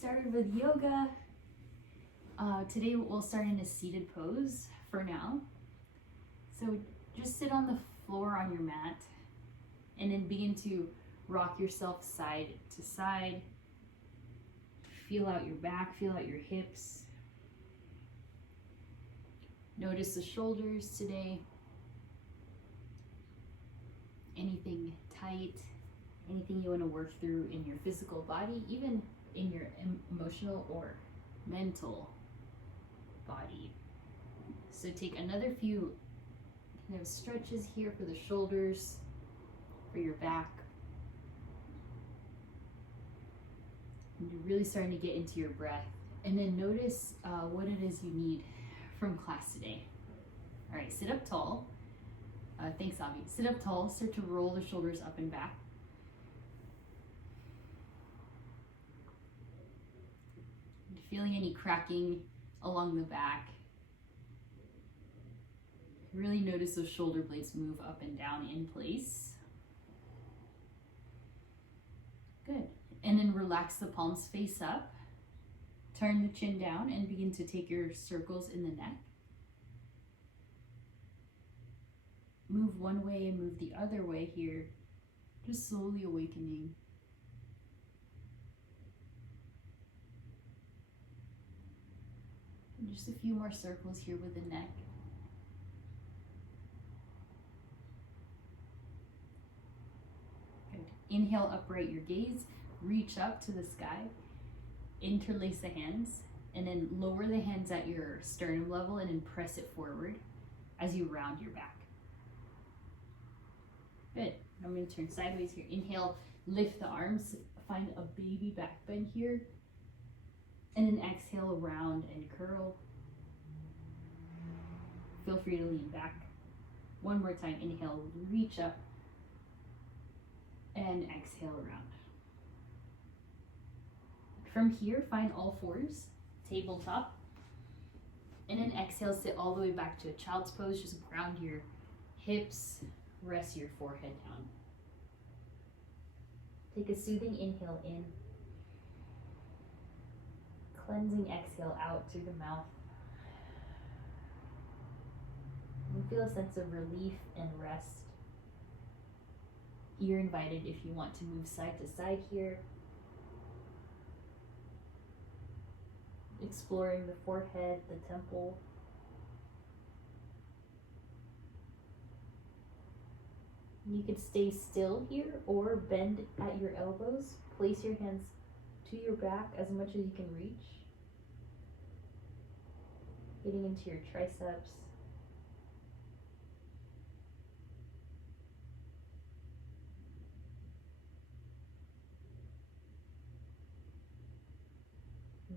started with yoga. Today we'll start in a seated pose for now. So just sit on the floor on your mat and then begin to rock yourself side to side. Feel out your back, feel out your hips. Notice the shoulders today. Anything tight, anything you want to work through in your physical body, even in your emotional or mental body. So take another few kind of stretches here for the shoulders, for your back. And you're really starting to get into your breath. And then notice what it is you need from class today. All right, sit up tall. Thanks, Avi. Sit up tall, start to roll the shoulders up and back. Feeling any cracking along the back. Really notice those shoulder blades move up and down in place. Good. And then relax the palms face up. Turn the chin down and begin to take your circles in the neck. Move one way and move the other way here. Just slowly awakening. And just a few more circles here with the neck. Good. Inhale, upright your gaze. Reach up to the sky. Interlace the hands. And then lower the hands at your sternum level and then press it forward as you round your back. Good. I'm going to turn sideways here. Inhale, lift the arms. Find a baby back bend here. And then exhale, round and curl. Feel free to lean back. One more time. Inhale, reach up. And exhale, round. From here, find all fours, tabletop. And then exhale, sit all the way back to a child's pose. Just ground your hips. Rest your forehead down. Take a soothing inhale in. Cleansing exhale out through the mouth. And feel a sense of relief and rest. You're invited if you want to move side to side here. Exploring the forehead, the temple. You could stay still here or bend at your elbows. Place your hands to your back as much as you can reach. Getting into your triceps.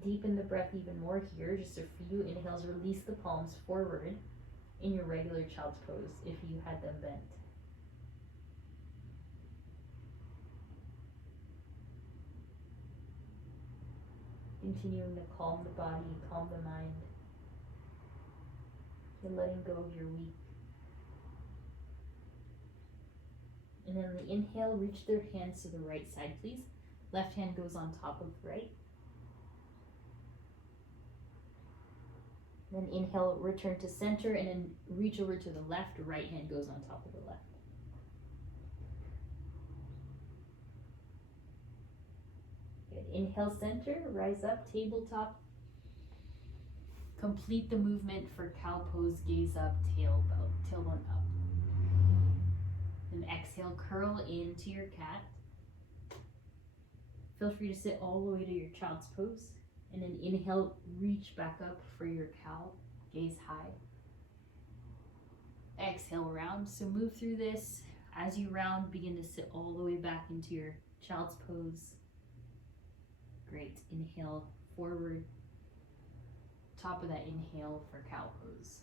Deepen the breath even more here. Just a few inhales. Release the palms forward in your regular child's pose if you had them bent. Continuing to calm the body, calm the mind. You're letting go of your week. And then on the inhale, reach their hands to the right side, please. Left hand goes on top of the right. Then inhale, return to center, and then reach over to the left. Right hand goes on top of the left. Good. Inhale, center, rise up, tabletop. Complete the movement for cow pose, gaze up, tailbone up. Then exhale, curl into your cat. Feel free to sit all the way to your child's pose. And then inhale, reach back up for your cow, gaze high. Exhale, round. So move through this. As you round, begin to sit all the way back into your child's pose. Great. Inhale, forward. Top of that inhale for cow pose.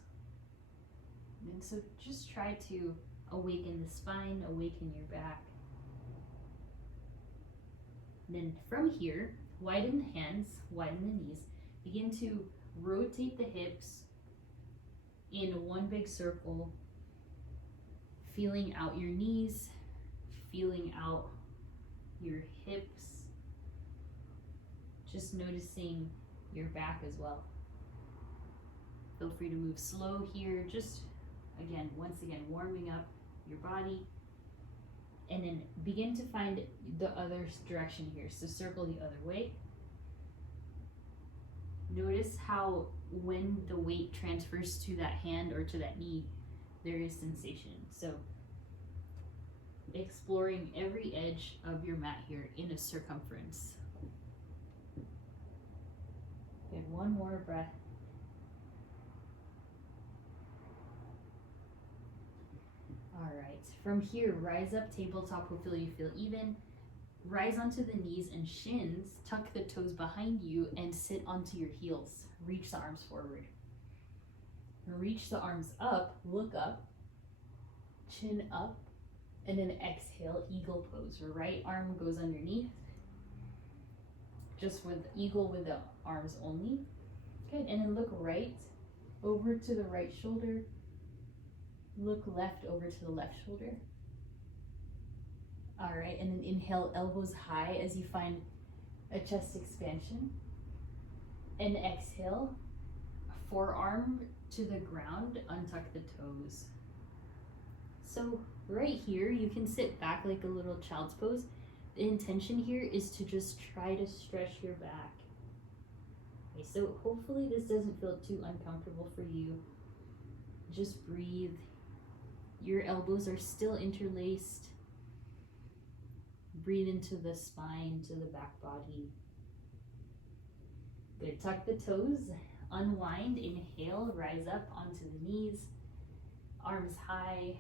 And so just try to awaken the spine, awaken your back. And then from here, widen the hands, widen the knees. Begin to rotate the hips in one big circle, feeling out your knees, feeling out your hips. Just noticing your back as well. Feel free to move slow here. Just once again, warming up your body. And then begin to find the other direction here. So circle the other way. Notice how when the weight transfers to that hand or to that knee, there is sensation. So exploring every edge of your mat here in a circumference. Good, one more breath. All right, from here, rise up, tabletop, hopefully you feel even. Rise onto the knees and shins, tuck the toes behind you and sit onto your heels. Reach the arms forward. Reach the arms up, look up, chin up, and then exhale, eagle pose. Right arm goes underneath. Just with eagle with the arms only. Good, and then look right over to the right shoulder. Look left over to the left shoulder. All right, and then inhale, elbows high as you find a chest expansion. And exhale, forearm to the ground, untuck the toes. So right here, you can sit back like a little child's pose. The intention here is to just try to stretch your back. Okay, so hopefully this doesn't feel too uncomfortable for you. Just breathe. Your elbows are still interlaced. Breathe into the spine, to the back body. Good, tuck the toes, unwind, inhale, rise up onto the knees, arms high,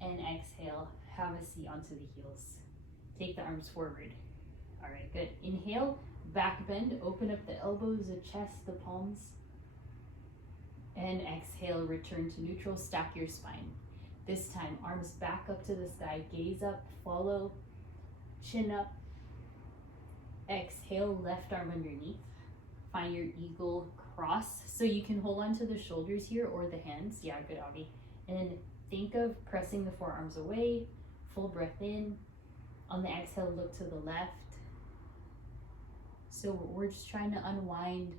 and exhale, have a seat onto the heels. Take the arms forward. All right, good. Inhale, back bend, open up the elbows, the chest, the palms. And exhale, return to neutral, stack your spine. This time, arms back up to the sky, gaze up, follow, chin up. Exhale, left arm underneath. Find your eagle cross. So you can hold on to the shoulders here or the hands. Yeah, good, Avi. And then think of pressing the forearms away, full breath in. On the exhale, look to the left. So we're just trying to unwind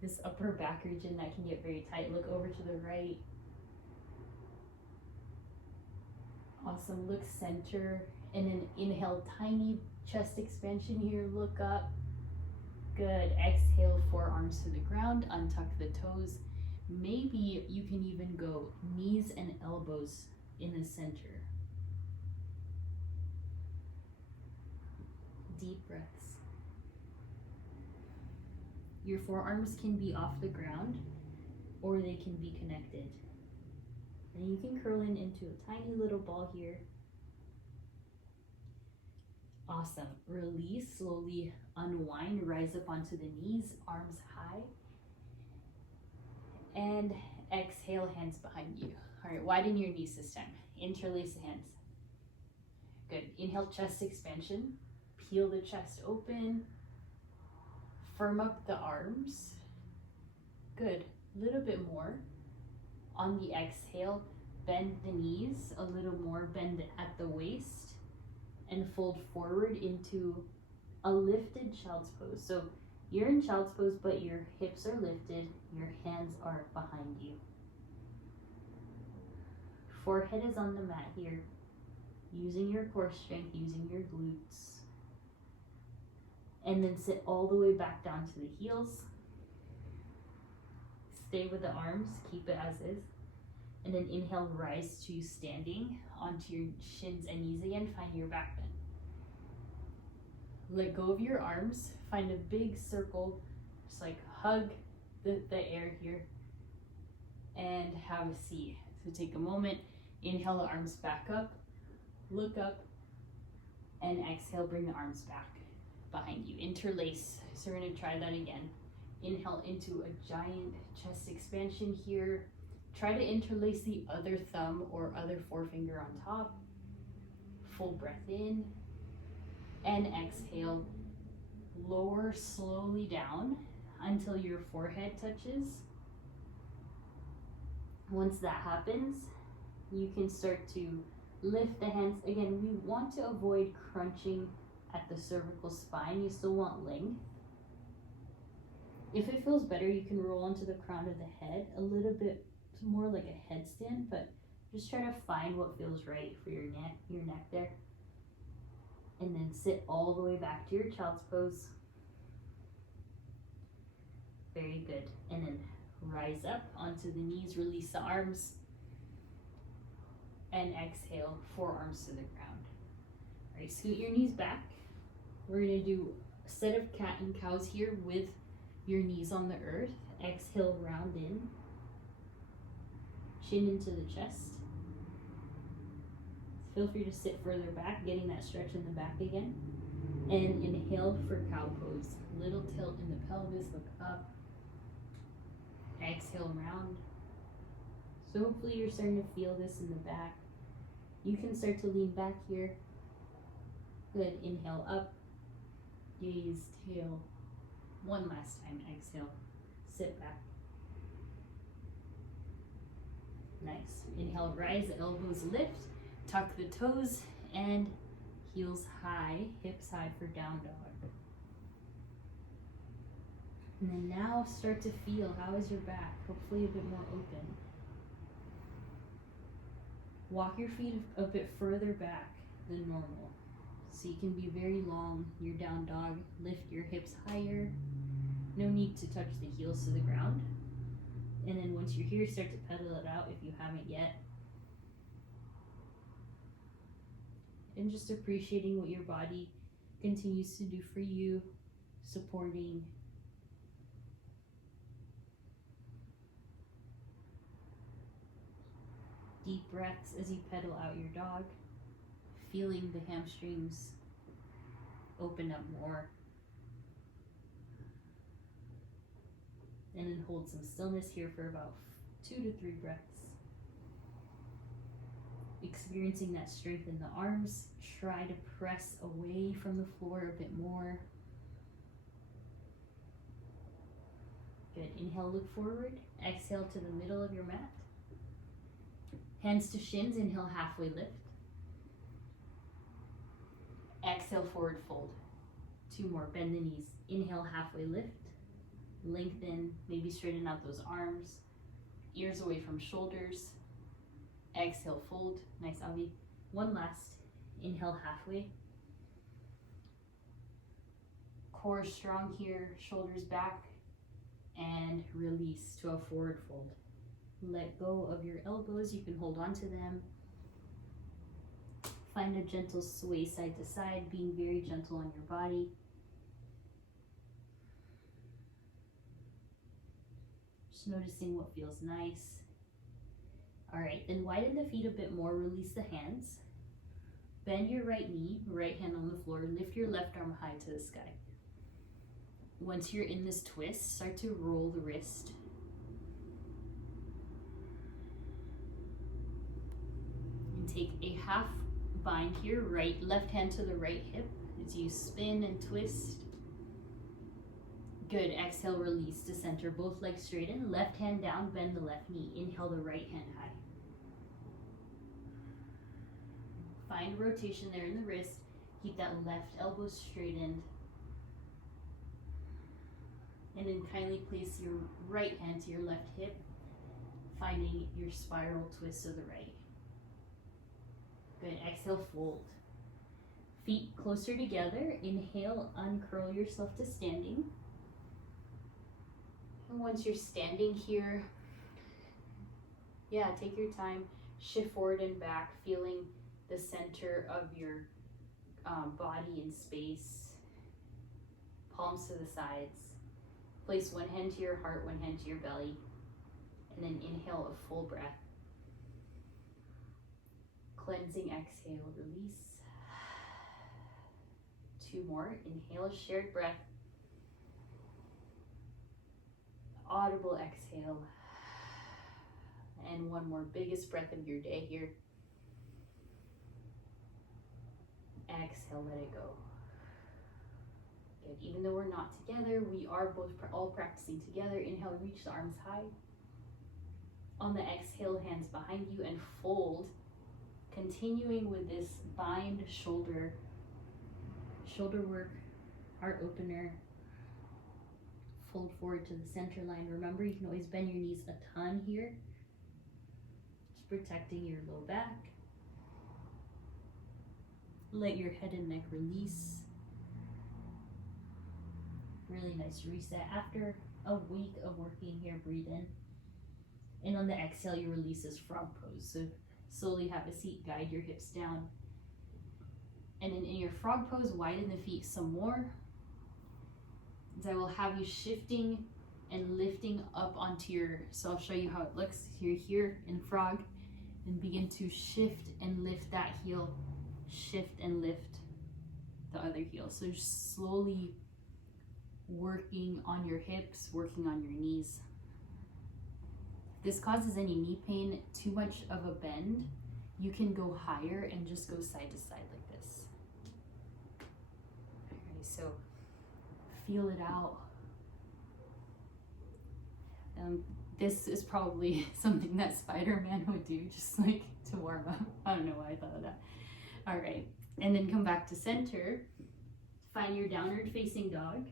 this upper back region that can get very tight. Look over to the right. Awesome, look center. And then inhale, tiny chest expansion here, look up. Good, exhale, forearms to the ground, untuck the toes. Maybe you can even go knees and elbows in the center. Deep breaths. Your forearms can be off the ground or they can be connected. And you can curl in into a tiny little ball here. Awesome. Release, slowly unwind, rise up onto the knees, arms high. And exhale, hands behind you. All right, widen your knees this time. Interlace the hands. Good. Inhale, chest expansion. Peel the chest open. Firm up the arms. Good. A little bit more. On the exhale, bend the knees a little more, bend at the waist, and fold forward into a lifted child's pose. So you're in child's pose, but your hips are lifted, your hands are behind you. Forehead is on the mat here, using your core strength, using your glutes. And then sit all the way back down to the heels. Stay with the arms, keep it as is. And then inhale, rise to standing onto your shins and knees again, find your back bend. Let go of your arms, find a big circle, just like hug the air here, and have a seat. So take a moment, inhale the arms back up, look up, and exhale, bring the arms back behind you. Interlace, so we're gonna try that again. Inhale into a giant chest expansion here. Try to interlace the other thumb or other forefinger on top. Full breath in. And exhale. Lower slowly down until your forehead touches. Once that happens, you can start to lift the hands. Again, we want to avoid crunching at the cervical spine. You still want length. If it feels better, you can roll onto the crown of the head a little bit more like a headstand, but just try to find what feels right for your neck there. And then sit all the way back to your child's pose. Very good. And then rise up onto the knees, release the arms, and exhale, forearms to the ground. All right, scoot your knees back. We're gonna do a set of cat and cows here with your knees on the earth. Exhale, round in, chin into the chest. Feel free to sit further back, getting that stretch in the back again. And inhale for cow pose. Little tilt in the pelvis, look up. Exhale, round. So hopefully you're starting to feel this in the back. You can start to lean back here. Good, inhale up. Gaze, tail. One last time, exhale. Sit back. Nice. Inhale, rise, elbows lift. Tuck the toes and heels high, hips high for down dog. And then now start to feel, how is your back? Hopefully a bit more open. Walk your feet a bit further back than normal. So you can be very long, your down dog. Lift your hips higher. No need to touch the heels to the ground. And then once you're here, start to pedal it out if you haven't yet. And just appreciating what your body continues to do for you, supporting. Deep breaths as you pedal out your dog, feeling the hamstrings open up more. And then hold some stillness here for about 2 to 3 breaths. Experiencing that strength in the arms. Try to press away from the floor a bit more. Good. Inhale, look forward. Exhale to the middle of your mat. Hands to shins. Inhale, halfway lift. Exhale, forward fold. 2 more. Bend the knees. Inhale, halfway lift. Lengthen. Maybe straighten out those arms. Ears away from shoulders. Exhale, fold. Nice, Avi. One last. Inhale, halfway. Core strong here. Shoulders back. And release to a forward fold. Let go of your elbows. You can hold on to them. Find a gentle sway side to side, being very gentle on your body. Just noticing what feels nice. All right, then widen the feet a bit more. Release the hands. Bend your right knee, right hand on the floor. Lift your left arm high to the sky. Once you're in this twist, start to roll the wrist. And take a half bind here, left hand to the right hip as you spin and twist. Good, exhale, release to center, both legs straighten, left hand down, bend the left knee. Inhale the right hand high. Find rotation there in the wrist. Keep that left elbow straightened. And then kindly place your right hand to your left hip, finding your spiral twist to the right. Good, exhale, fold. Feet closer together. Inhale, uncurl yourself to standing. And once you're standing here, take your time, shift forward and back, feeling the center of your body in space, palms to the sides. Place one hand to your heart, one hand to your belly, and then inhale a full breath. Cleansing exhale, release. 2 more, inhale a shared breath. Audible exhale. And 1 more, biggest breath of your day here. Exhale, let it go. Good. Even though we're not together, we are all practicing together. Inhale, reach the arms high. On the exhale, hands behind you and fold. Continuing with this bind shoulder work, heart opener. fold forward to the center line. Remember, you can always bend your knees a ton here. Just protecting your low back. Let your head and neck release. Really nice reset. After a week of working here, breathe in. And on the exhale, you release this frog pose. So slowly have a seat, guide your hips down. And then in your frog pose, widen the feet some more. As I will have you shifting and lifting up onto your, so I'll show you how it looks. You're here in frog and begin to shift and lift that heel. Shift and lift the other heel. So just slowly working on your hips, working on your knees. If this causes any knee pain, too much of a bend, you can go higher and just go side to side like this. Okay, so feel it out. This is probably something that Spider-Man would do, just like to warm up. I don't know why I thought of that. All right, and then come back to center. Find your downward facing dog.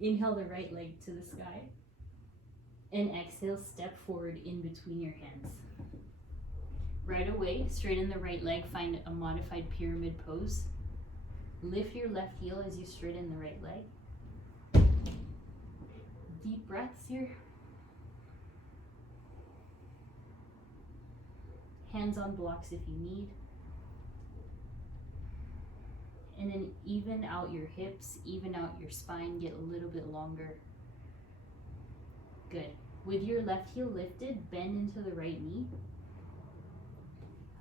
Inhale the right leg to the sky. And exhale, step forward in between your hands. Right away, straighten the right leg, find a modified pyramid pose. Lift your left heel as you straighten the right leg. Deep breaths here. Hands on blocks if you need. And then even out your hips, even out your spine, get a little bit longer. Good. With your left heel lifted, bend into the right knee.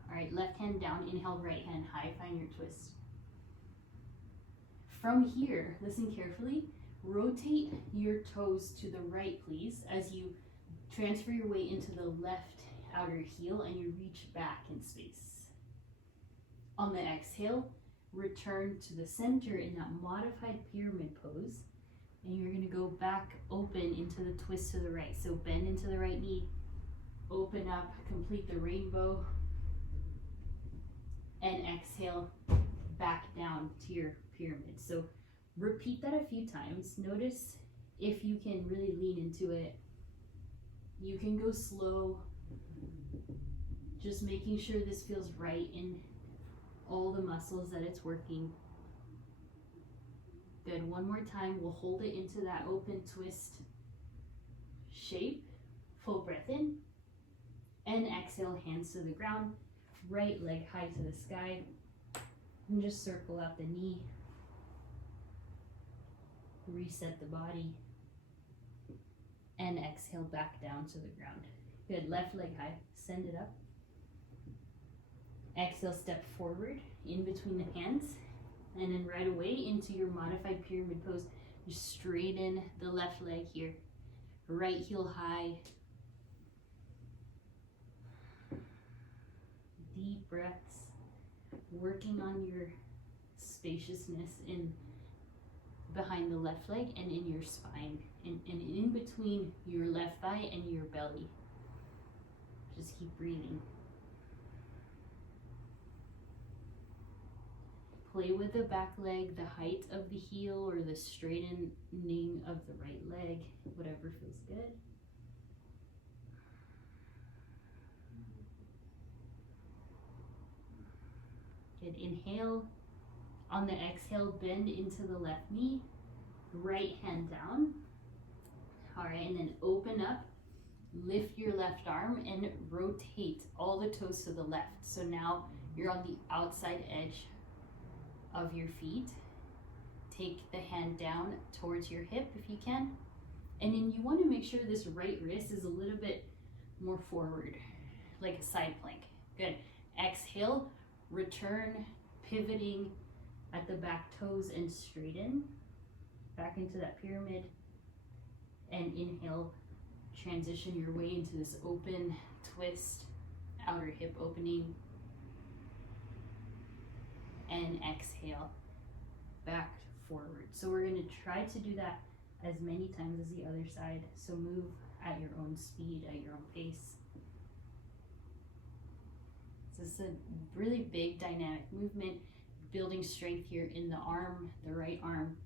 All right, left hand down, inhale, right hand high, find your twist. From here, listen carefully, rotate your toes to the right, please, as you transfer your weight into the left outer heel and you reach back in space. On the exhale, return to the center in that modified pyramid pose, and you're going to go back open into the twist to the right. So bend into the right knee, open up, complete the rainbow, and exhale back down to your pyramid. So repeat that a few times. Notice if you can really lean into it. You can go slow, just making sure this feels right in all the muscles that it's working. Good. One more time. We'll hold it into that open twist shape. Full breath in. And exhale, hands to the ground. Right leg high to the sky. And just circle out the knee. Reset the body. And exhale back down to the ground. Good. Left leg high. Send it up. Exhale, step forward in between the hands, and then right away into your modified pyramid pose. Just straighten the left leg here. Right heel high. Deep breaths. Working on your spaciousness in behind the left leg and in your spine, and in between your left thigh and your belly. Just keep breathing. Play with the back leg, the height of the heel or the straightening of the right leg, whatever feels good. Good. Inhale. On the exhale, bend into the left knee, right hand down. All right, and then open up, lift your left arm and rotate all the toes to the left. So now you're on the outside edge of your feet. Take the hand down towards your hip if you can. And then you want to make sure this right wrist is a little bit more forward, like a side plank. Good. Exhale, return, pivoting at the back toes and straighten back into that pyramid. And inhale, transition your way into this open twist, outer hip opening. And exhale, back forward. So we're going to try to do that as many times as the other side. So move at your own speed, at your own pace. So this is a really big dynamic movement, building strength here in the arm, the right arm.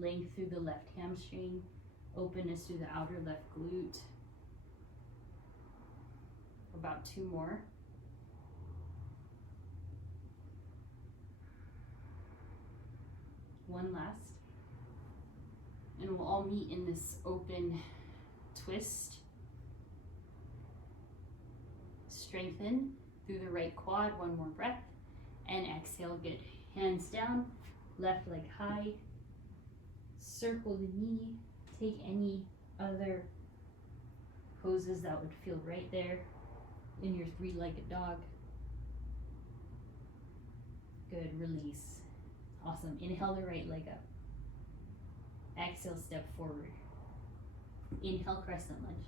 length through the left hamstring, openness through the outer left glute. About 2 more. One last. And we'll all meet in this open twist. Strengthen through the right quad, 1 more breath. And exhale, get hands down, left leg high. Circle the knee. Take any other poses that would feel right there in your 3-legged dog. Good, release. Awesome. Inhale the right leg up. Exhale, step forward. Inhale, crescent lunge.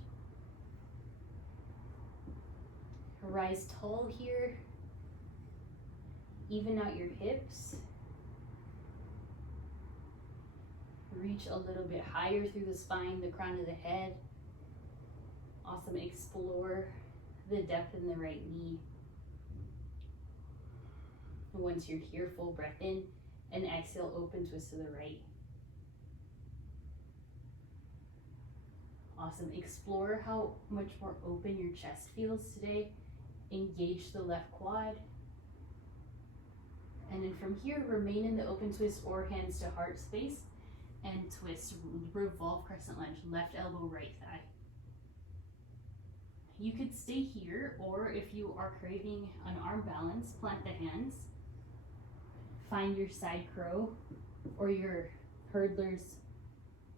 Rise tall here. Even out your hips. Reach a little bit higher through the spine, the crown of the head. Awesome. Explore the depth in the right knee. Once you're here, full breath in, and exhale, open twist to the right. Awesome. Explore how much more open your chest feels today. Engage the left quad. And then from here, remain in the open twist or hands to heart space and twist, revolve crescent lunge, left elbow, right thigh. You could stay here, or if you are craving an arm balance, plant the hands. Find your side crow or your hurdlers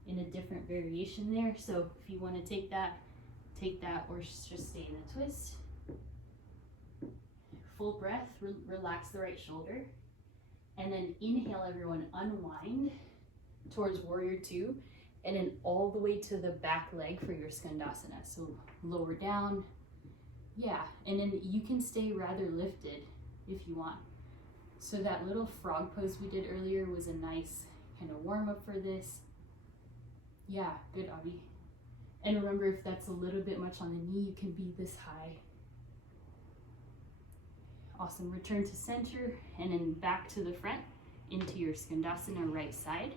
in a different variation there. So if you want to take that, or just stay in the twist. Full breath, relax the right shoulder. And then inhale, everyone, unwind towards warrior 2, and then all the way to the back leg for your skandasana. So lower down, yeah, and then you can stay rather lifted if you want. So that little frog pose we did earlier was a nice kind of warm up for this. Yeah, good, Abby. And remember, if that's a little bit much on the knee, you can be this high. Awesome. Return to center and then back to the front into your skandasana right side.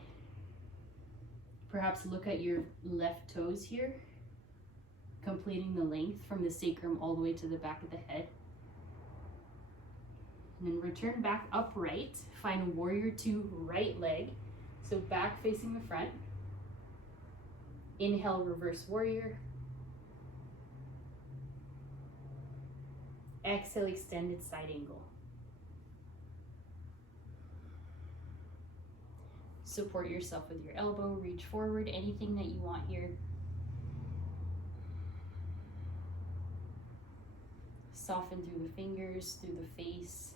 Perhaps look at your left toes here, completing the length from the sacrum all the way to the back of the head. And then return back upright. Find warrior 2 right leg. So back facing the front. Inhale, reverse warrior. Exhale, extended side angle. Support yourself with your elbow, reach forward, anything that you want here. Soften through the fingers, through the face.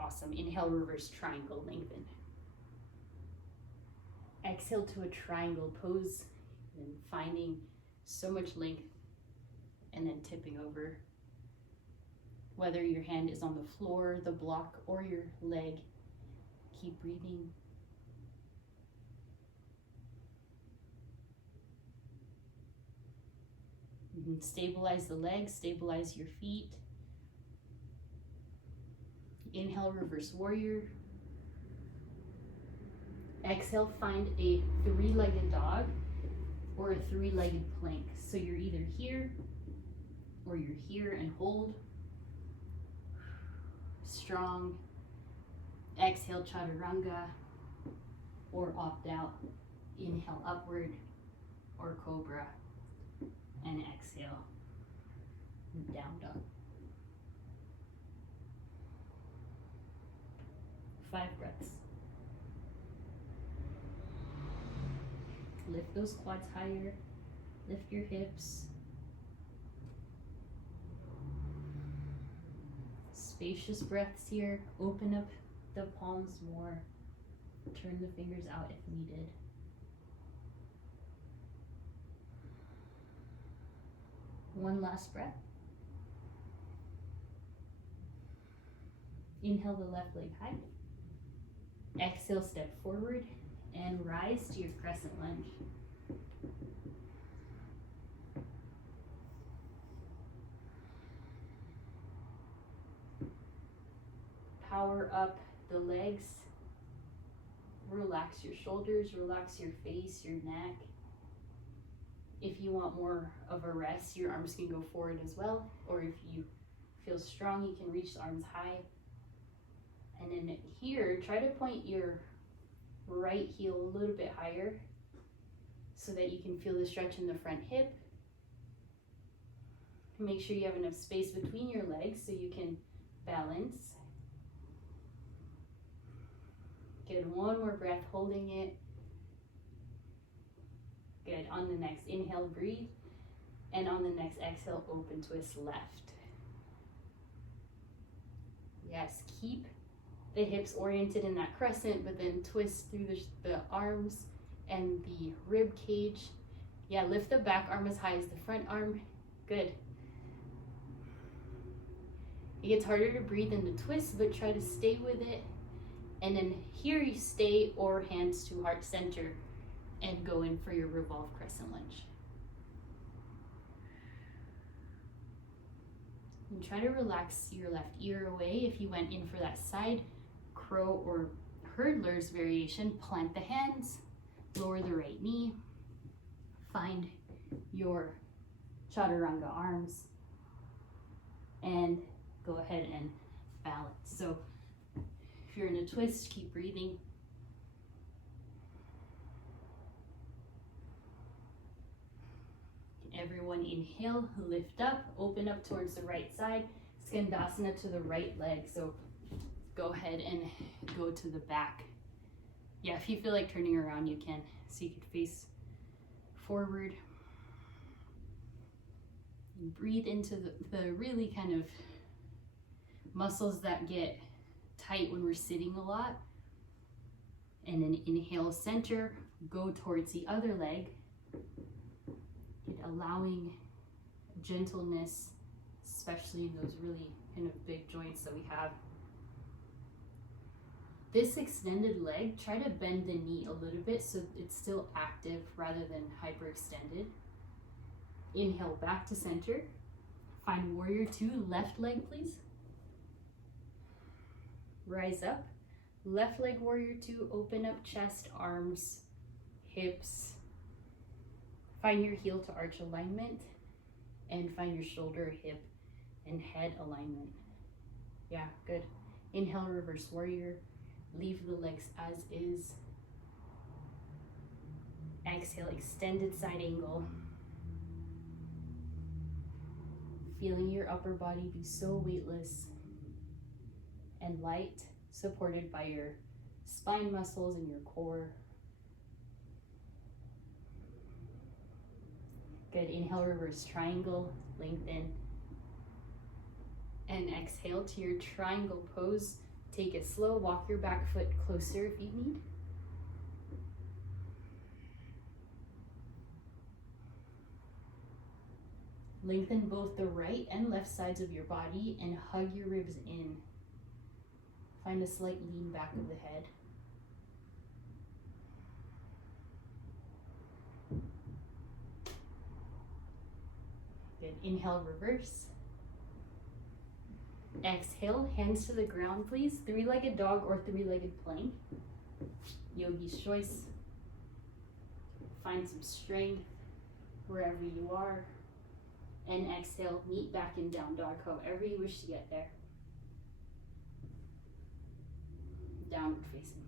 Awesome. Inhale, reverse triangle, lengthen. Exhale to a triangle pose, and finding so much length, and then tipping over. Whether your hand is on the floor, the block, or your leg, keep breathing. You can stabilize the legs, stabilize your feet. Inhale, reverse warrior. Exhale, find a 3-legged dog or a 3-legged plank. So you're either here or you're here and hold. Strong. Exhale, chaturanga, or opt out. Inhale, upward, or cobra, and exhale, down dog. 5 breaths. Lift those quads higher, lift your hips. Spacious breaths here, open up the palms more, turn the fingers out if needed. One last breath. Inhale the left leg high. Exhale, step forward and rise to your crescent lunge. Power up the legs. relax your shoulders, relax your face, your neck. If you want more of a rest, your arms can go forward as well. Or if you feel strong, you can reach the arms high. And then here, try to point your right heel a little bit higher so that you can feel the stretch in the front hip. Make sure you have enough space between your legs so you can balance. Good, one more breath holding it. Good, on the next inhale, breathe. And on the next exhale, open twist left. Yes, keep the hips oriented in that crescent, but then twist through the arms and the rib cage. Yeah, lift the back arm as high as the front arm. Good. It gets harder to breathe in the twist, but try to stay with it. And then here you stay or hands to heart center and go in for your revolve crescent lunge. And try to relax your left ear away. If you went in for that side crow or hurdler's variation, plant the hands, lower the right knee, find your chaturanga arms, and go ahead and balance. So if you're in a twist, keep breathing. Everyone inhale, lift up, open up towards the right side, Skandasana to the right leg. So go ahead and go to the back. Yeah, if you feel like turning around, you can. So you can face forward. And breathe into the really kind of muscles that get tight when we're sitting a lot. And then inhale, center, go towards the other leg. Allowing gentleness, especially in those really kind of big joints that we have. This extended leg, try to bend the knee a little bit so it's still active rather than hyperextended. Inhale back to center. Find warrior two, left leg please. Rise up. Left leg warrior two, open up chest, arms, hips. Find your heel to arch alignment and find your shoulder, hip, and head alignment. Yeah, good. Inhale, reverse warrior. Leave the legs as is. Exhale, extended side angle. Feeling your upper body be so weightless and light, supported by your spine muscles and your core. Good, inhale, reverse triangle, lengthen. And exhale to your triangle pose. Take it slow, walk your back foot closer if you need. Lengthen both the right and left sides of your body and hug your ribs in. Find a slight lean back of the head. Good. Inhale, reverse. Exhale, hands to the ground, please. Three-legged dog or three-legged plank. Yogi's choice. Find some strength wherever you are. And exhale, meet back in down dog, however you wish to get there. Downward facing.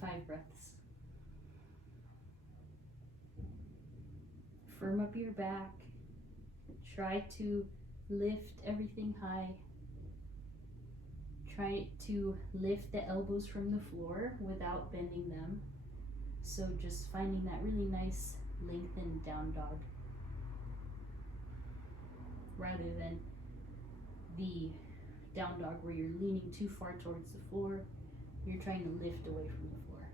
5 breaths. Firm up your back. Try to lift everything high. Try to lift the elbows from the floor without bending them. So just finding that really nice lengthened down dog, rather than the down dog where you're leaning too far towards the floor. You're trying to lift away from the floor.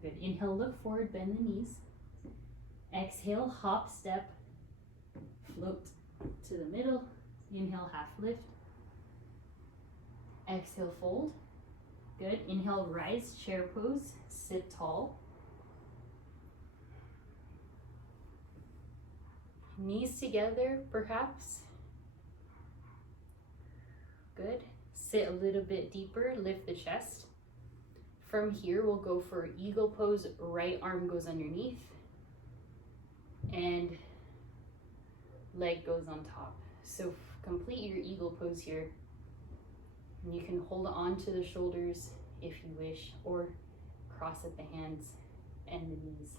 Good. Inhale, look forward, bend the knees. Exhale, hop, step, float to the middle. Inhale, half lift. Exhale, fold. Good. Inhale, rise, chair pose, sit tall. Knees together, perhaps. Good. Sit a little bit deeper, lift the chest. From here, we'll go for eagle pose. Right arm goes underneath and leg goes on top. So complete your eagle pose here. And you can hold on to the shoulders if you wish, or cross at the hands and the knees.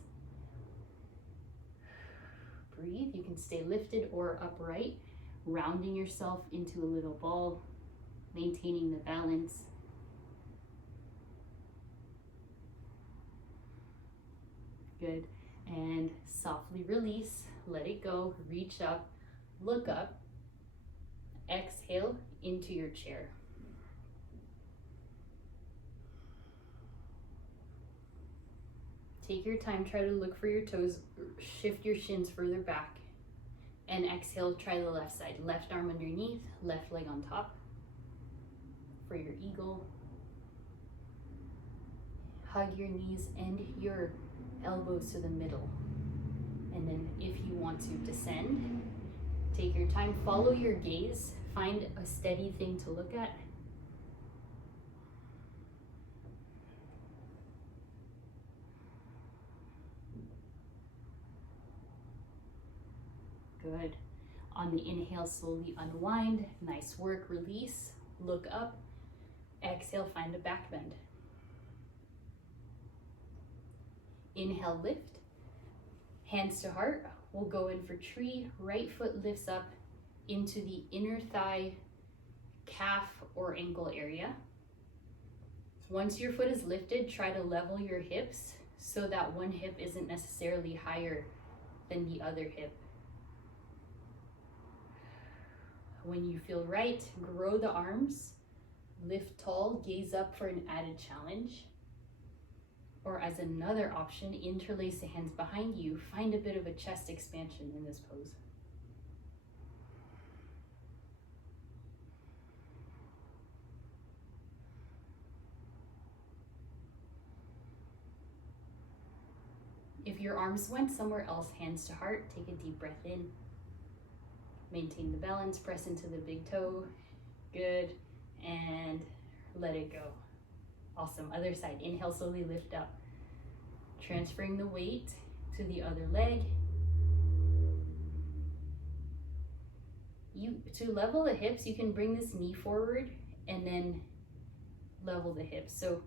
Breathe. You can stay lifted or upright, rounding yourself into a little ball, maintaining the balance. Good. And softly release, let it go, reach up, look up, exhale into your chair. Take your time, try to look for your toes, shift your shins further back, and exhale, try the left side. Left arm underneath, left leg on top for your eagle. Hug your knees and your elbows to the middle. And then if you want to descend, take your time, follow your gaze, find a steady thing to look at. Good. On the inhale, slowly unwind. Nice work. Release. Look up. Exhale, find a back bend. Inhale, lift. Hands to heart. We'll go in for tree. Right foot lifts up into the inner thigh, calf, or ankle area. Once your foot is lifted, try to level your hips so that one hip isn't necessarily higher than the other hip. When you feel right, grow the arms, lift tall, gaze up for an added challenge. Or as another option, interlace the hands behind you. Find a bit of a chest expansion in this pose. If your arms went somewhere else, hands to heart, take a deep breath in. Maintain the balance, press into the big toe. Good. And let it go. Awesome. Other side. Inhale, slowly lift up. Transferring the weight to the other leg. To level the hips, you can bring this knee forward and then level the hips. So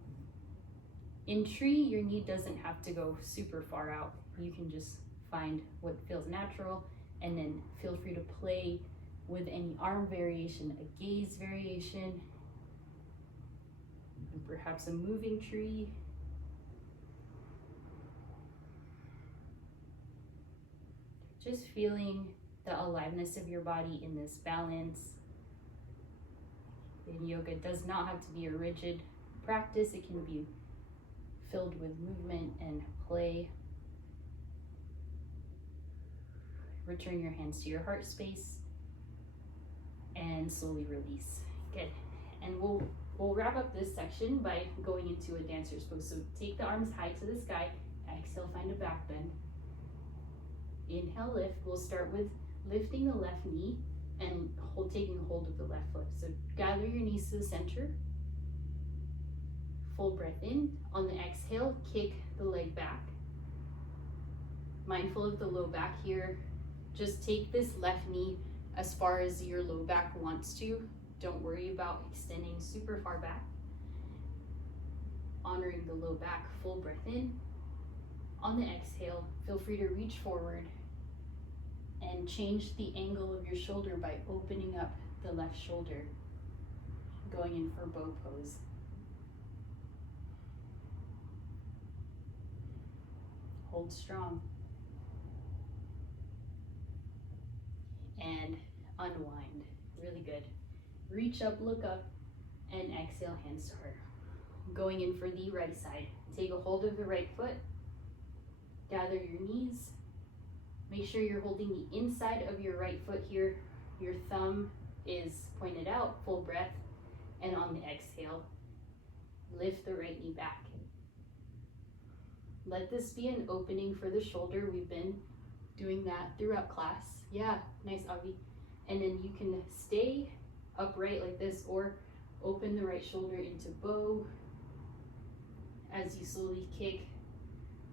in tree, your knee doesn't have to go super far out. You can just find what feels natural. And then feel free to play with any arm variation, a gaze variation, and perhaps a moving tree. Just feeling the aliveness of your body in this balance. And yoga does not have to be a rigid practice. It can be filled with movement and play. Return your hands to your heart space and slowly release. Good. And we'll wrap up this section by going into a dancer's pose. So take the arms high to the sky. Exhale, find a back bend. Inhale, lift. We'll start with lifting the left knee and taking hold of the left foot. So gather your knees to the center. Full breath in. On the exhale, kick the leg back. Mindful of the low back here. Just take this left knee as far as your low back wants to. Don't worry about extending super far back. Honoring the low back, full breath in. On the exhale, feel free to reach forward and change the angle of your shoulder by opening up the left shoulder, going in for bow pose. Hold strong. And unwind. Really good. Reach up, look up, and exhale, hands to heart. Going in for the right side. Take a hold of the right foot. Gather your knees. Make sure you're holding the inside of your right foot here. Your thumb is pointed out, full breath. And on the exhale, lift the right knee back. Let this be an opening for the shoulder. We've been doing that throughout class. Yeah, nice, Avi. And then you can stay upright like this or open the right shoulder into bow. as you slowly kick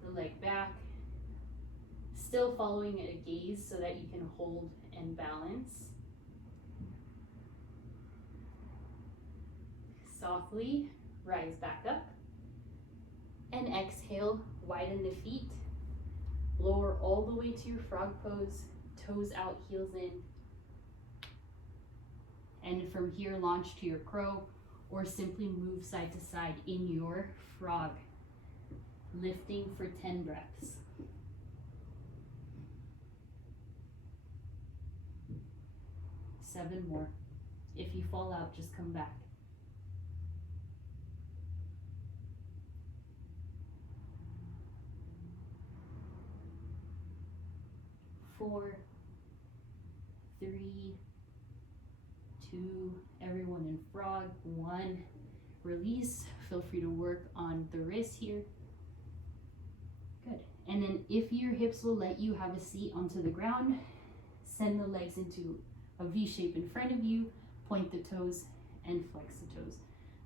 the leg back, still following a gaze so that you can hold and balance. Softly rise back up and exhale, widen the feet, lower all the way to your frog pose, toes out, heels in. And from here, launch to your crow, or simply move side to side in your frog, lifting for 10 breaths. Seven more. If you fall out, just come back. 4, 3, 2, everyone in frog, 1, release. Feel free to work on the wrists here. Good. And then if your hips will let you, have a seat onto the ground, send the legs into a V shape in front of you, point the toes and flex the toes.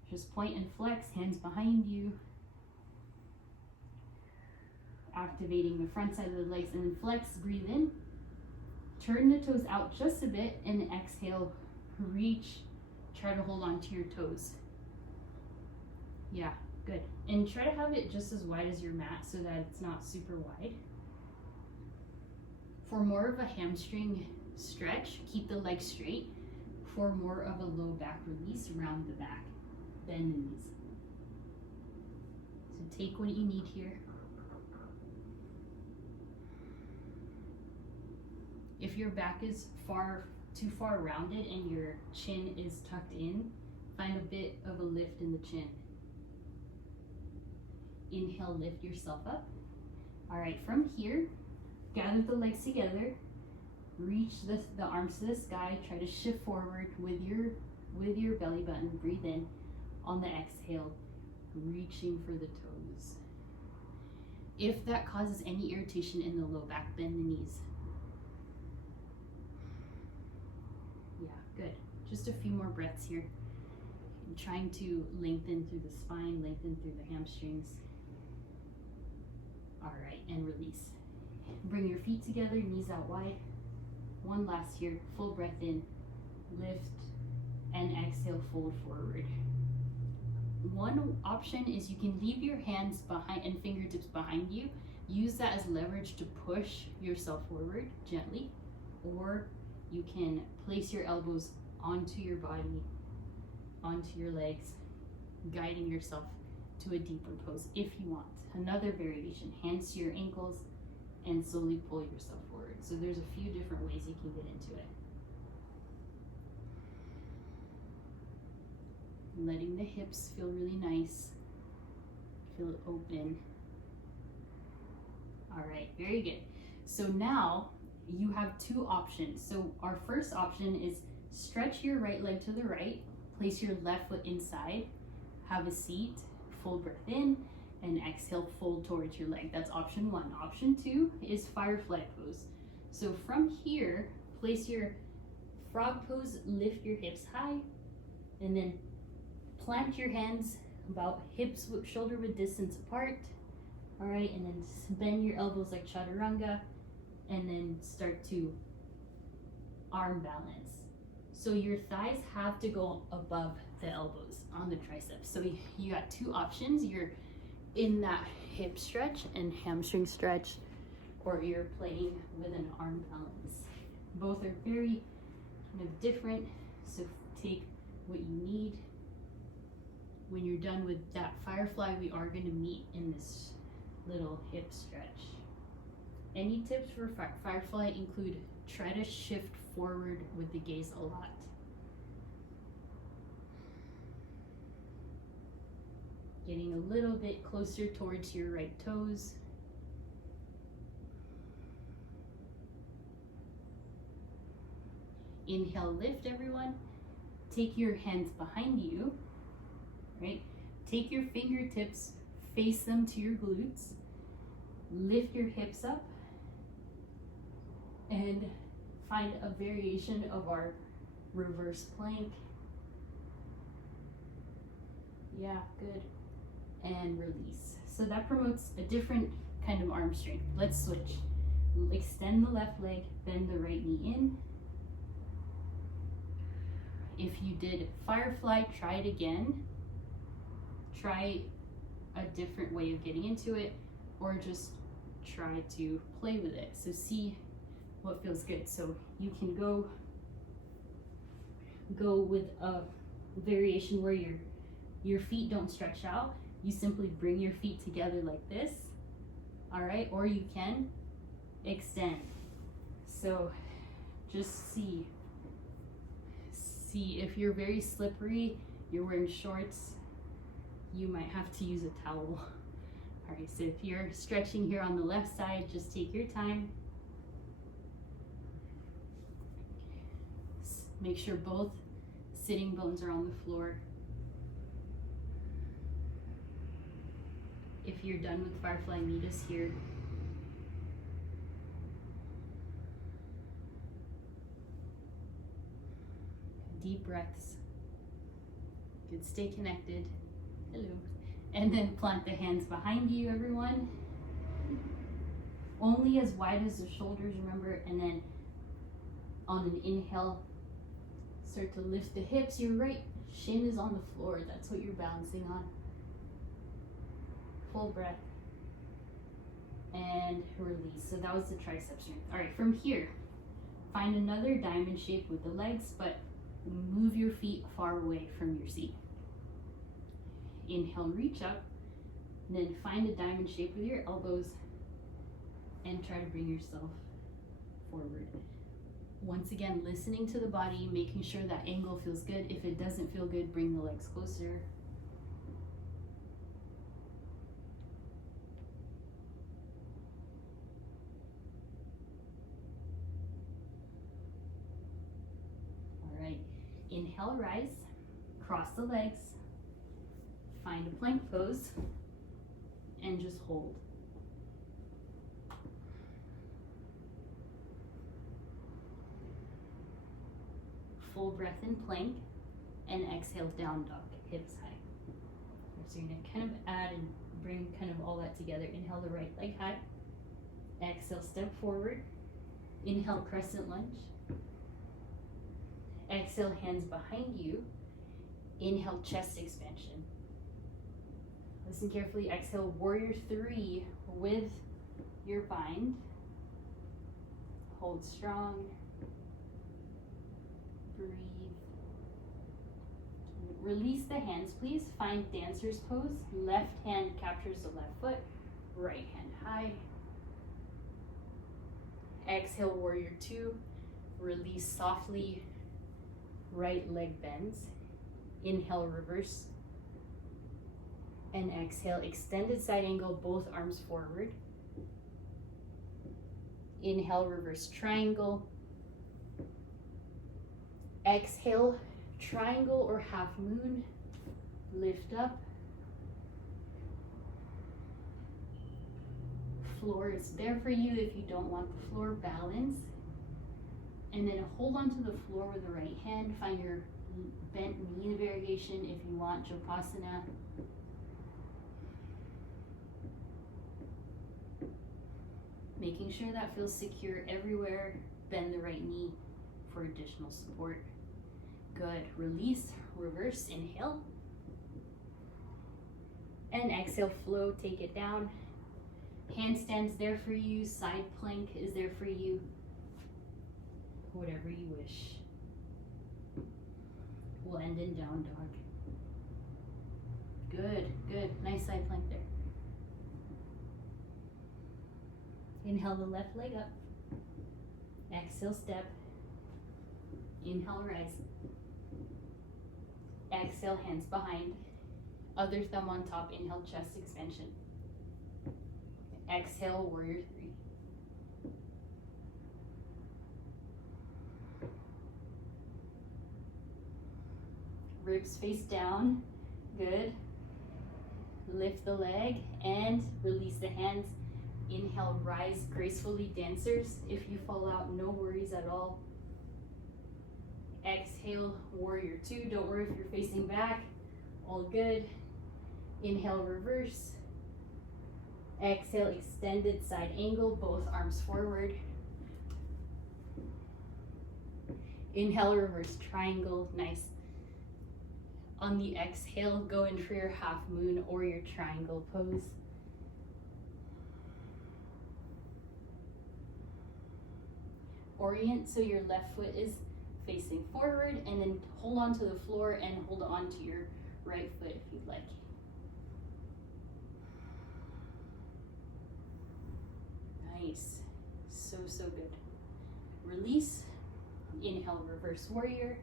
Just point and flex, hands behind you, activating the front side of the legs, and then flex, breathe in, turn the toes out just a bit, and exhale, reach, try to hold on to your toes. Yeah, good. And try to have it just as wide as your mat so that it's not super wide. For more of a hamstring stretch, keep the legs straight. For more of a low back release, round the back, bend the knees. So take what you need here. If your back is too far rounded and your chin is tucked in, find a bit of a lift in the chin. Inhale, lift yourself up. All right, from here, gather the legs together, reach the arms to the sky, try to shift forward with your belly button, breathe in. On the exhale, reaching for the toes. If that causes any irritation in the low back, bend the knees. Yeah, good. Just a few more breaths here. I'm trying to lengthen through the spine, lengthen through the hamstrings. All right, and release. Bring your feet together, knees out wide. One last here, full breath in, lift, and exhale, fold forward. One option is you can leave your hands behind and fingertips behind you. Use that as leverage to push yourself forward gently, or you can place your elbows onto your body, onto your legs, guiding yourself to a deeper pose if you want. Another variation, hands to your ankles and slowly pull yourself forward. So there's a few different ways you can get into it. Letting the hips feel really nice, feel open. All right, very good. So now you have two options. So our first option is stretch your right leg to the right, place your left foot inside, have a seat, full breath in, and exhale, fold towards your leg. That's option one. Option two is Firefly Pose. So from here, place your frog pose, lift your hips high, and then plant your hands about hips shoulder width distance apart. All right, and then bend your elbows like chaturanga, and then start to arm balance. So your thighs have to go above the elbows on the triceps. So you got two options. You're in that hip stretch and hamstring stretch, or you're playing with an arm balance. Both are very kind of different, so take what you need. When you're done with that firefly, we are going to meet in this little hip stretch. Any tips for firefly include try to shift forward with the gaze a lot. Getting a little bit closer towards your right toes. Inhale, lift everyone. Take your hands behind you, right? Take your fingertips, face them to your glutes. Lift your hips up and find a variation of our reverse plank. Yeah, good. and release. So that promotes a different kind of arm strength. Let's switch. Extend the left leg, bend the right knee in. If you did Firefly, try it again. Try a different way of getting into it, or just try to play with it. So see what feels good. So you can go with a variation where your feet don't stretch out. You simply bring your feet together like this. All right, or you can extend. So just see if you're very slippery, you're wearing shorts, you might have to use a towel. All right, so if you're stretching here on the left side, just take your time. Make sure both sitting bones are on the floor. If you're done with Firefly, meet us here. Deep breaths. Good, stay connected. Hello. And then plant the hands behind you, everyone. Only as wide as the shoulders, remember, and then on an inhale, start to lift the hips. Your right shin is on the floor. That's what you're balancing on. Full breath. And release. So that was the tricep strength. All right, from here, find another diamond shape with the legs, but move your feet far away from your seat. Inhale, reach up, and then find a diamond shape with your elbows and try to bring yourself forward. Once again, listening to the body, making sure that angle feels good. If it doesn't feel good, bring the legs closer. All right, inhale, rise, cross the legs, find a plank pose, and just hold. Full breath in plank, and exhale, down dog, hips high. So you're gonna kind of add and bring kind of all that together. Inhale the right leg high. Exhale, step forward. Inhale, crescent lunge. Exhale, hands behind you. Inhale, chest expansion. Listen carefully. Exhale, warrior three with your bind. Hold strong. Breathe. Release the hands, please. Find dancer's pose. Left hand captures the left foot. Right hand high. Exhale, warrior two. Release softly. Right leg bends. Inhale, reverse. And exhale, extended side angle, both arms forward. Inhale, reverse triangle. Exhale, triangle or half moon. Lift up. Floor is there for you if you don't want the floor. Balance. And then hold onto the floor with the right hand. Find your bent knee variation if you want, Japasana. Making sure that feels secure everywhere. Bend the right knee for additional support. Good. Release, reverse, inhale. And exhale, flow, take it down. Handstands there for you. Side plank is there for you. Whatever you wish. We'll end in down dog. Good, good. Nice side plank there. Inhale the left leg up. Exhale, step. Inhale, rise. Exhale, hands behind. Other thumb on top. Inhale, chest expansion. Exhale, warrior three. Ribs face down. Good. Lift the leg and release the hands. Inhale, rise gracefully, dancers. If you fall out, no worries at all. Exhale, warrior two. Don't worry if you're facing back. All good. Inhale, reverse. Exhale, extended side angle, both arms forward. Inhale, reverse triangle, nice. On the exhale, go in for your half moon or your triangle pose. Orient so your left foot is facing forward, and then hold on to the floor and hold on to your right foot if you'd like. Nice, so good. Release. Inhale, reverse warrior.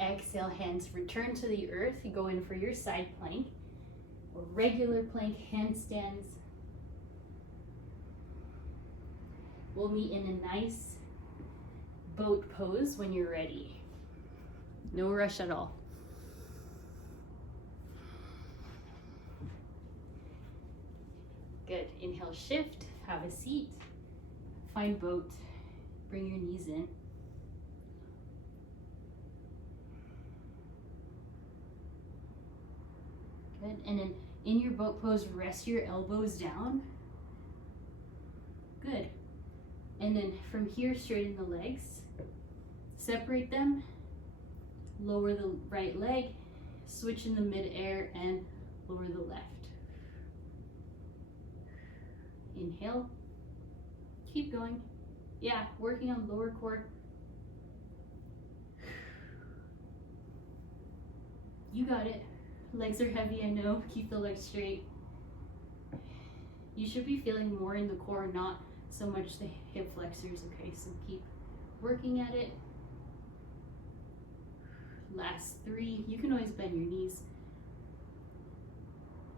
Exhale, hands return to the earth. You go in for your side plank or regular plank, handstands. We'll meet in a nice boat pose when you're ready. No rush at all. Good. Inhale, shift, have a seat, find boat, bring your knees in. Good. And then in your boat pose, rest your elbows down. Good. And then from here, straighten the legs, separate them, lower the right leg, switch in the mid-air and lower the left. Inhale, keep going. Yeah, working on lower core. You got it. Legs are heavy, I know. Keep the legs straight. You should be feeling more in the core, not so much the hip flexors, okay? So keep working at it. Last 3. You can always bend your knees.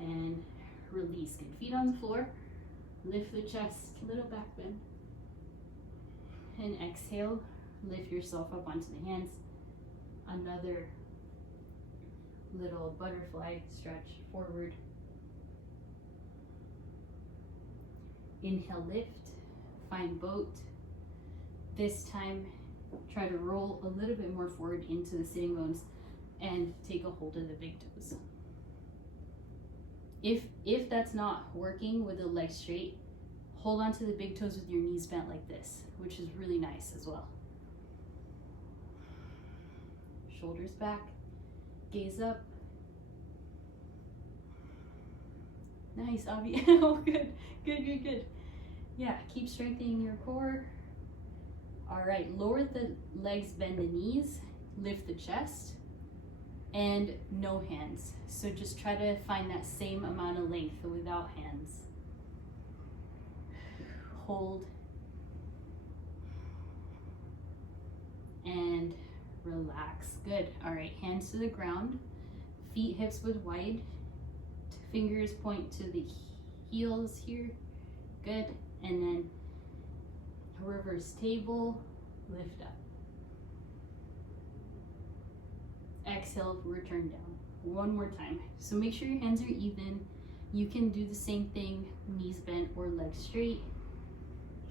And release. Good. Feet on the floor. Lift the chest, little back bend. And exhale, lift yourself up onto the hands. Another little butterfly stretch forward. Inhale, lift, find boat. This time, try to roll a little bit more forward into the sitting bones and take a hold of the big toes. If that's not working with the legs straight, hold on to the big toes with your knees bent like this, which is really nice as well. Shoulders back, gaze up. Nice, Avi. Oh, good. Yeah, keep strengthening your core. All right, lower the legs, bend the knees, lift the chest, and no hands. So just try to find that same amount of length without hands. Hold. And relax. Good. All right, hands to the ground, feet hips width wide, fingers point to the heels here. Good. And then reverse table, lift up. Exhale, return down. One more time. So make sure your hands are even. You can do the same thing, knees bent or legs straight.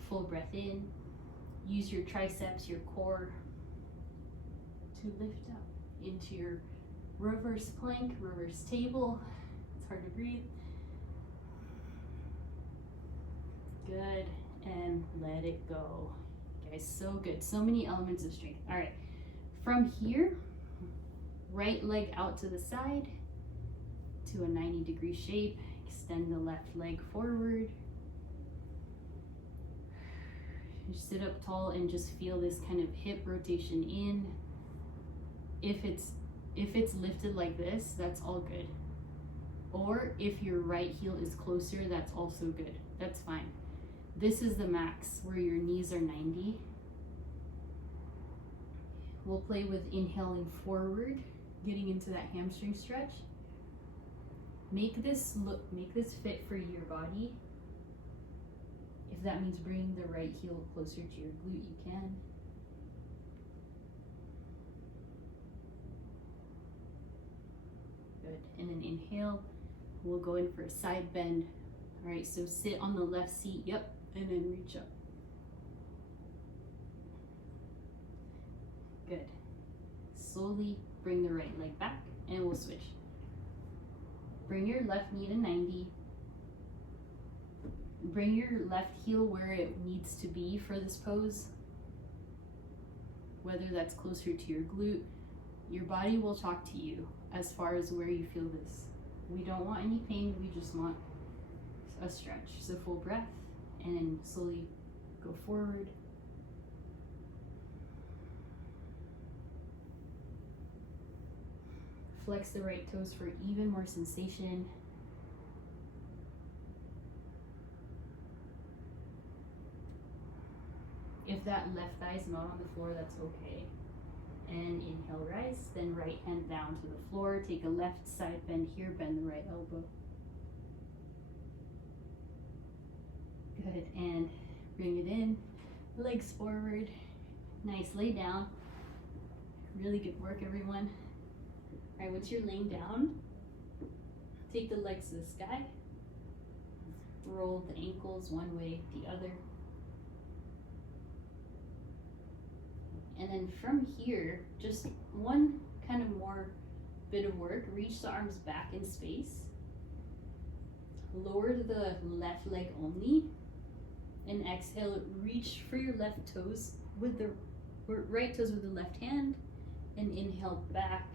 Full breath in. Use your triceps, your core to lift up into your reverse plank, reverse table. It's hard to breathe. Good. And let it go. Guys, so good. So many elements of strength. All right. From here, right leg out to the side to a 90-degree shape. Extend the left leg forward. You sit up tall and just feel this kind of hip rotation in. If it's lifted like this, that's all good. Or if your right heel is closer, that's also good. That's fine. This is the max where your knees are 90. We'll play with inhaling forward, getting into that hamstring stretch. Make this fit for your body. If that means bringing the right heel closer to your glute, you can. Good. And then inhale. We'll go in for a side bend. All right, so sit on the left seat. Yep. And then reach up. Good. Slowly bring the right leg back and we'll switch. Bring your left knee to 90. Bring your left heel where it needs to be for this pose. Whether that's closer to your glute, your body will talk to you as far as where you feel this. We don't want any pain, we just want a stretch. So full breath, and then slowly go forward. Flex the right toes for even more sensation. If that left thigh is not on the floor, that's okay. And inhale, rise, then right hand down to the floor. Take a left side bend here, bend the right elbow. Good, and bring it in, legs forward. Nice, lay down. Really good work, everyone. All right, once you're laying down, take the legs to the sky. Roll the ankles one way, the other. And then from here, just one kind of more bit of work. Reach the arms back in space. Lower the left leg only. And exhale, reach for your left toes with the right toes with the left hand. And inhale back.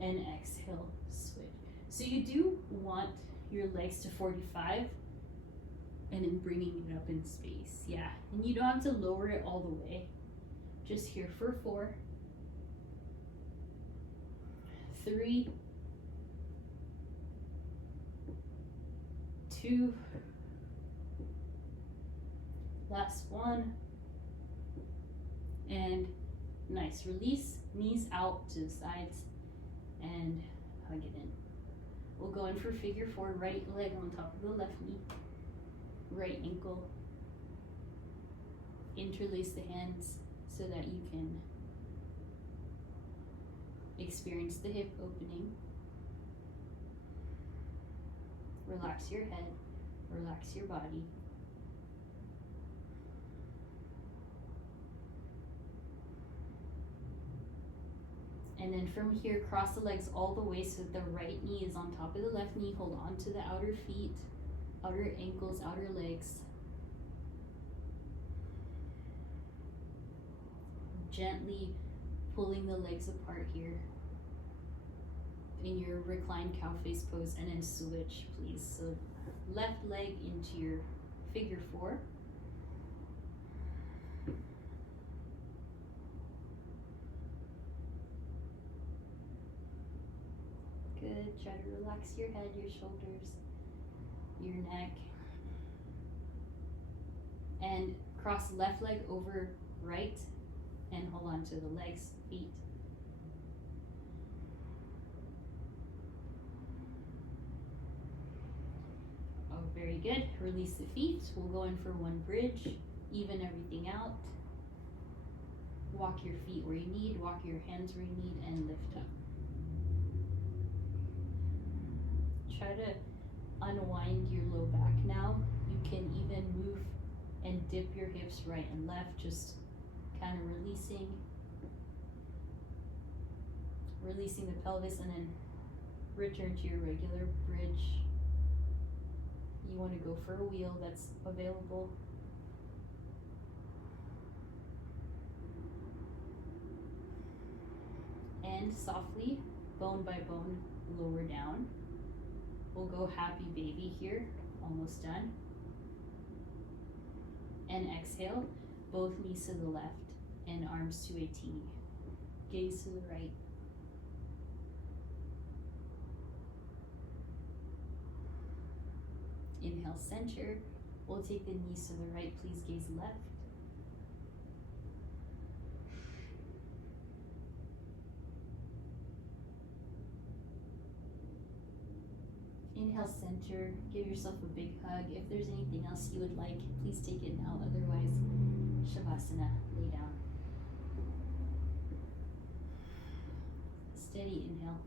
And exhale, switch. So you do want your legs to 45 and then bringing it up in space. Yeah, and you don't have to lower it all the way. Just here for 4, 3, 2, last one, and nice. Release, knees out to the sides, and hug it in. We'll go in for figure 4, right leg on top of the left knee, right ankle. Interlace the hands so that you can experience the hip opening. Relax your head, relax your body. And then from here, cross the legs all the way so that the right knee is on top of the left knee. Hold on to the outer feet, outer ankles, outer legs. Gently pulling the legs apart here in your reclined cow face pose, and then switch, please. So left leg into your figure 4. Good. Try to relax your head, your shoulders, your neck. And cross left leg over right and hold on to the legs, feet. Oh, very good. Release the feet. We'll go in for one bridge. Even everything out. Walk your feet where you need, walk your hands where you need, and lift up. Try to unwind your low back now. You can even move and dip your hips right and left, just kind of releasing the pelvis, and then return to your regular bridge. You want to go for a wheel, that's available. And softly, bone by bone, lower down. We'll go happy baby here, almost done. And exhale, both knees to the left and arms to a T. Gaze to the right. Inhale, center. We'll take the knees to the right, please gaze left. Inhale, center. Give yourself a big hug. If there's anything else you would like, please take it now. Otherwise, Shavasana, lay down. Steady inhale.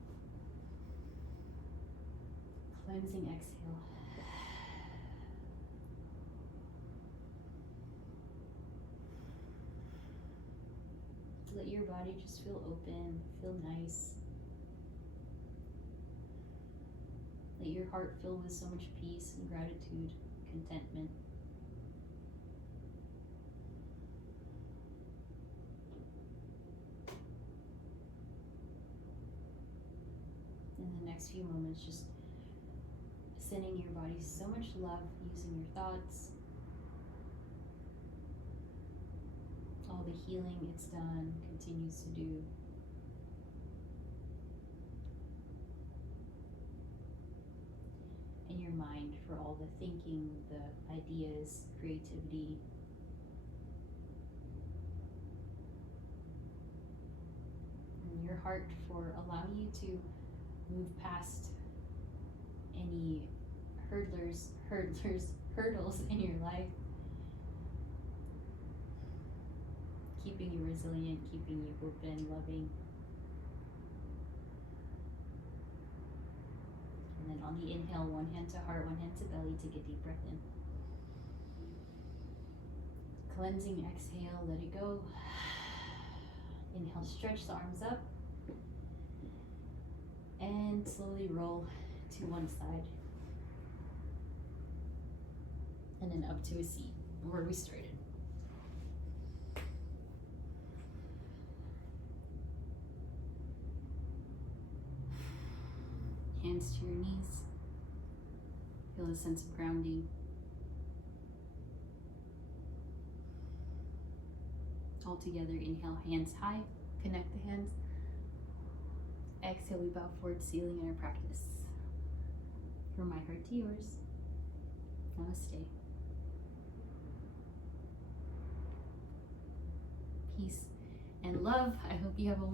Cleansing exhale. Let your body just feel open, feel nice. Let your heart fill with so much peace and gratitude, contentment. In the next few moments, just sending your body so much love, using your thoughts, all the healing it's done, continues to do. In your mind for all the thinking, the ideas, creativity. And your heart for allowing you to move past any hurdles in your life. Keeping you resilient, keeping you open, loving. And then on the inhale, one hand to heart, one hand to belly. Take a deep breath in. Cleansing exhale, let it go. Inhale, stretch the arms up. And slowly roll to one side. And then up to a seat, where we started. Hands to your knees. Feel a sense of grounding. All together, inhale, hands high. Connect the hands. Exhale, we bow forward, sealing in our practice. From my heart to yours. Namaste. Peace and love. I hope you have a wonderful